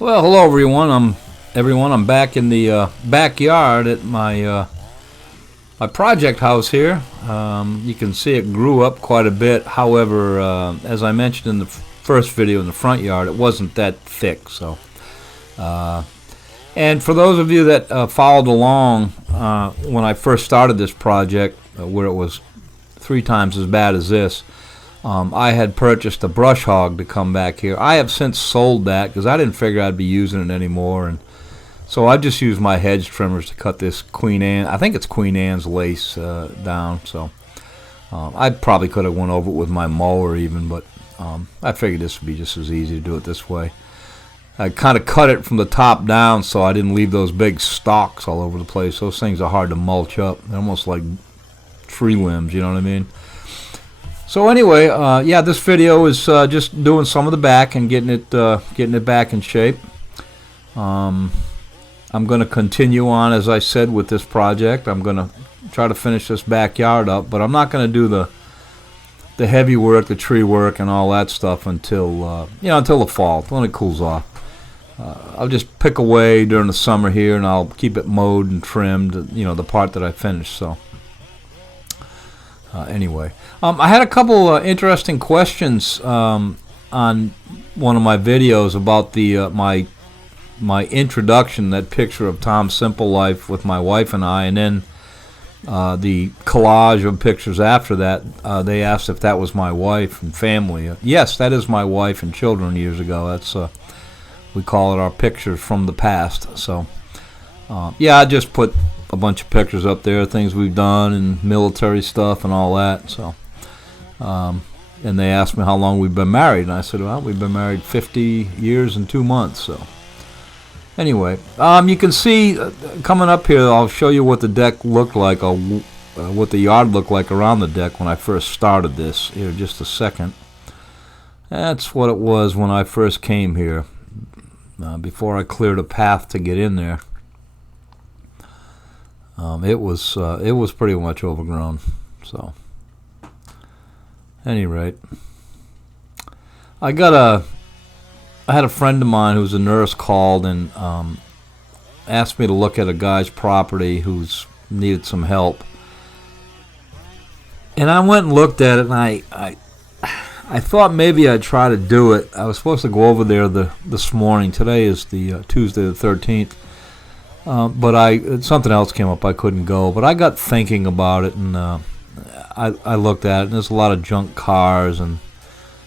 Well, hello everyone. I'm back in the backyard at my project house here. You can see it grew up quite a bit. However, as I mentioned in the first video in the front yard, it wasn't that thick. So, and for those of you that followed along when I first started this project, where it was 3 times as bad as this. I had purchased a brush hog to come back here. I have since sold that because I didn't figure I'd be using it anymore, and so I just used my hedge trimmers to cut this Queen Anne. I think it's Queen Anne's lace down. So I probably could have went over it with my mower even, but I figured this would be just as easy to do it this way. I kind of cut it from the top down so I didn't leave those big stalks all over the place. Those things are hard to mulch up. They're almost like tree limbs, you know what I mean? So anyway, yeah, this video is just doing some of the back and getting it back in shape. I'm going to continue on, as I said, with this project. I'm going to try to finish this backyard up, but I'm not going to do the heavy work, the tree work, and all that stuff until until the fall, when it cools off. I'll just pick away during the summer here, and I'll keep it mowed and trimmed, the part that I finished. So. Anyway, I had a couple interesting questions on one of my videos about the my introduction, that picture of Tom's Simple Life with my wife and I, and then the collage of pictures after that. They asked if that was my wife and family. Yes, that is my wife and children years ago. That's we call it our pictures from the past. So yeah, I just put a bunch of pictures up there, things we've done and military stuff and all that. So, and they asked me how long we've been married, and I said, well, we've been married 50 years and 2 months. So, anyway, you can see coming up here, I'll show you what the deck looked like, what the yard looked like around the deck when I first started this. Here, just a second. That's what it was when I first came here, before I cleared a path to get in there. It was pretty much overgrown. So, any rate, I had a friend of mine who's a nurse called and asked me to look at a guy's property who's needed some help. And I went and looked at it, and I thought maybe I'd try to do it. I was supposed to go over there this morning. Today is the Tuesday the 13th. But something else came up. I couldn't go. But I got thinking about it, and I looked at it, and there's a lot of junk cars and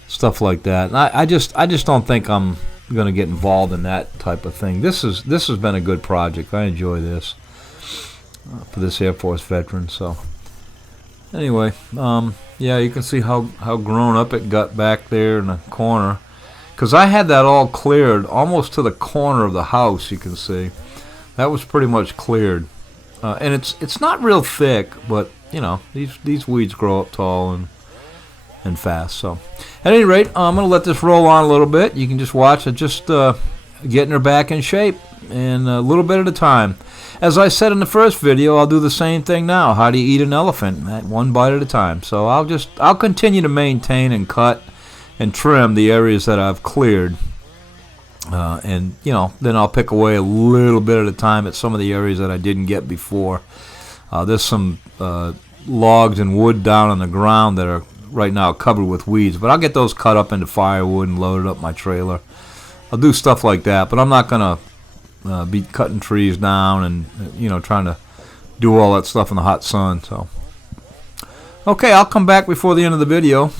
stuff like that. And I just don't think I'm going to get involved in that type of thing. This has been a good project. I enjoy this for this Air Force veteran. So anyway, yeah, you can see how grown up it got back there in the corner, because I had that all cleared almost to the corner of the house. You can see. That was pretty much cleared, and it's not real thick, but these weeds grow up tall and fast. So, at any rate, I'm gonna let this roll on a little bit. You can just watch it, just getting her back in shape, and a little bit at a time. As I said in the first video, I'll do the same thing now. How do you eat an elephant? One bite at a time. So I'll continue to maintain and cut and trim the areas that I've cleared. And then I'll pick away a little bit at a time at some of the areas that I didn't get before. There's some logs and wood down on the ground that are right now covered with weeds, but I'll get those cut up into firewood and loaded up my trailer. I'll do stuff like that, but I'm not gonna be cutting trees down and trying to do all that stuff in the hot sun. So okay, I'll come back before the end of the video.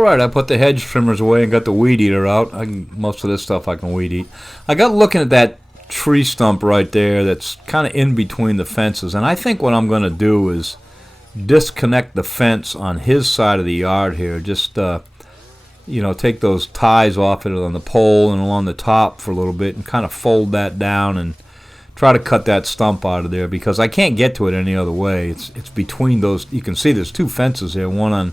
All right, I put the hedge trimmers away and got the weed eater out. Most of this stuff I can weed eat. I got looking at that tree stump right there that's kind of in between the fences, and I think what I'm going to do is disconnect the fence on his side of the yard here. Just take those ties off it on the pole and along the top for a little bit and kind of fold that down and try to cut that stump out of there, because I can't get to it any other way. It's between those. You can see there's two fences there, one on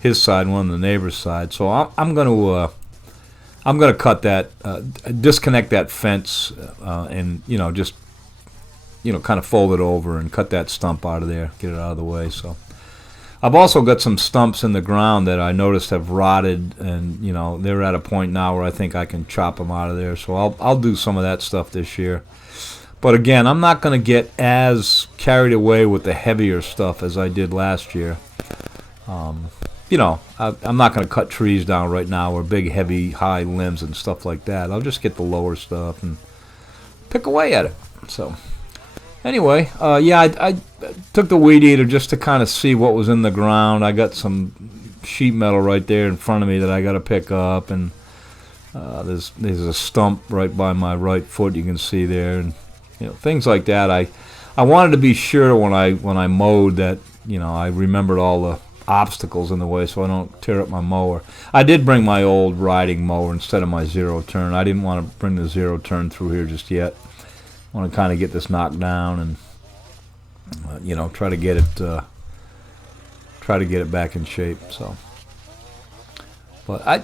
his side, one on the neighbor's side. So I'm going to cut that, disconnect that fence, and just kind of fold it over and cut that stump out of there, get it out of the way. So I've also got some stumps in the ground that I noticed have rotted, and they're at a point now where I think I can chop them out of there. So I'll do some of that stuff this year. But again, I'm not going to get as carried away with the heavier stuff as I did last year. I'm not going to cut trees down right now, or big, heavy, high limbs and stuff like that. I'll just get the lower stuff and pick away at it. So anyway, I took the weed eater just to kind of see what was in the ground. I got some sheet metal right there in front of me that I got to pick up, and there's a stump right by my right foot you can see there, and things like that. I wanted to be sure when I mowed that I remembered all the obstacles in the way so I don't tear up my mower. I did bring my old riding mower instead of my zero turn. I didn't want to bring the zero turn through here just yet. I want to kind of get this knocked down and try to get it back in shape. So, but I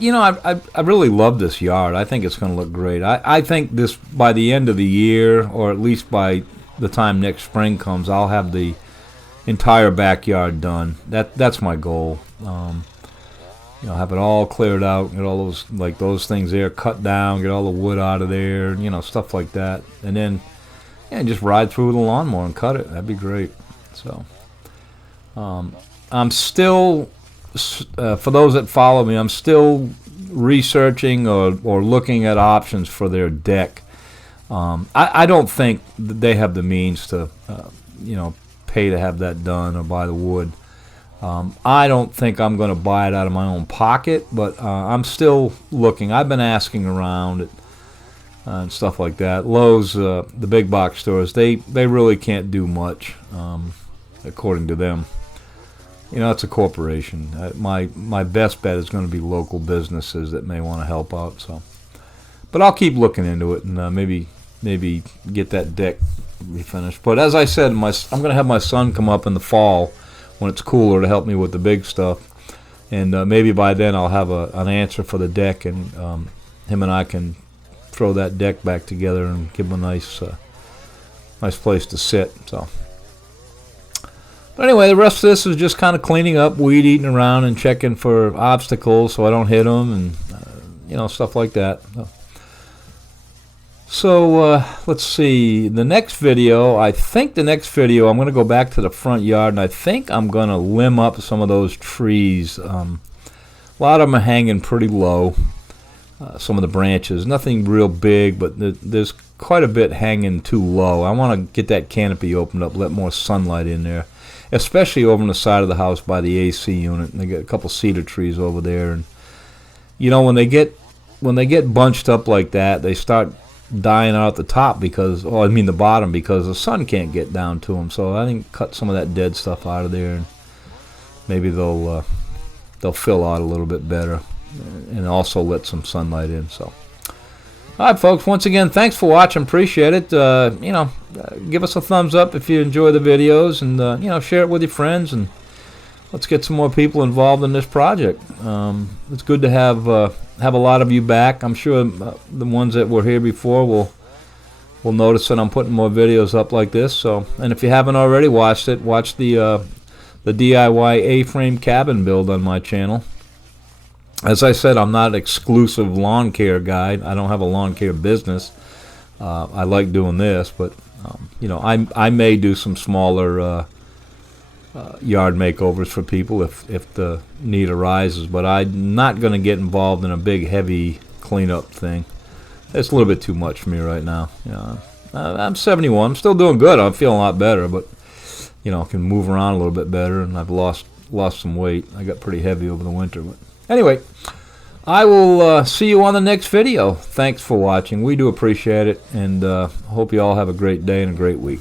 really love this yard. I think it's going to look great. I think this, by the end of the year, or at least by the time next spring comes, I'll have the entire backyard done. That's my goal. Have it all cleared out, get all those things there cut down, get all the wood out of there, stuff like that, and then just ride through with a lawnmower and cut it. That'd be great. So I'm still, for those that follow me, I'm still researching or looking at options for their deck. I don't think that they have the means to pay to have that done or buy the wood. I don't think I'm going to buy it out of my own pocket, but I'm still looking. I've been asking around and stuff like that. Lowe's, the big box stores, they really can't do much, according to them. It's a corporation. My best bet is going to be local businesses that may want to help out. So, but I'll keep looking into it and maybe get that deck refinished. But as I said, I'm going to have my son come up in the fall when it's cooler to help me with the big stuff, and maybe by then I'll have an answer for the deck, and him and I can throw that deck back together and give him a nice place to sit. So, but anyway, the rest of this is just kind of cleaning up, weed eating around, and checking for obstacles so I don't hit them, and stuff like that. So let's see, the next video, I'm going to go back to the front yard, and I think I'm going to limb up some of those trees. A lot of them are hanging pretty low, some of the branches. Nothing real big, but there's quite a bit hanging too low. I want to get that canopy opened up, let more sunlight in there, especially over on the side of the house by the AC unit. And they got a couple cedar trees over there. And when they get bunched up like that, they start dying out at the top the bottom, because the sun can't get down to them. So I think cut some of that dead stuff out of there, and maybe they'll fill out a little bit better, and also let some sunlight in. So, all right, folks. Once again, thanks for watching. Appreciate it. Give us a thumbs up if you enjoy the videos, and share it with your friends, and let's get some more people involved in this project. It's good to have a lot of you back. I'm sure the ones that were here before will notice that I'm putting more videos up like this. So, and if you haven't already watched it, watch the DIY A-frame cabin build on my channel. As I said, I'm not an exclusive lawn care guy. I don't have a lawn care business. I like doing this, but I may do some smaller yard makeovers for people if the need arises, but I'm not going to get involved in a big heavy cleanup thing. It's a little bit too much for me right now. I'm 71. I'm still doing good. I'm feeling a lot better, but can move around a little bit better, and I've lost some weight. I got pretty heavy over the winter, but Anyway, I will see you on the next video. Thanks for watching. We do appreciate it, and hope you all have a great day and a great week.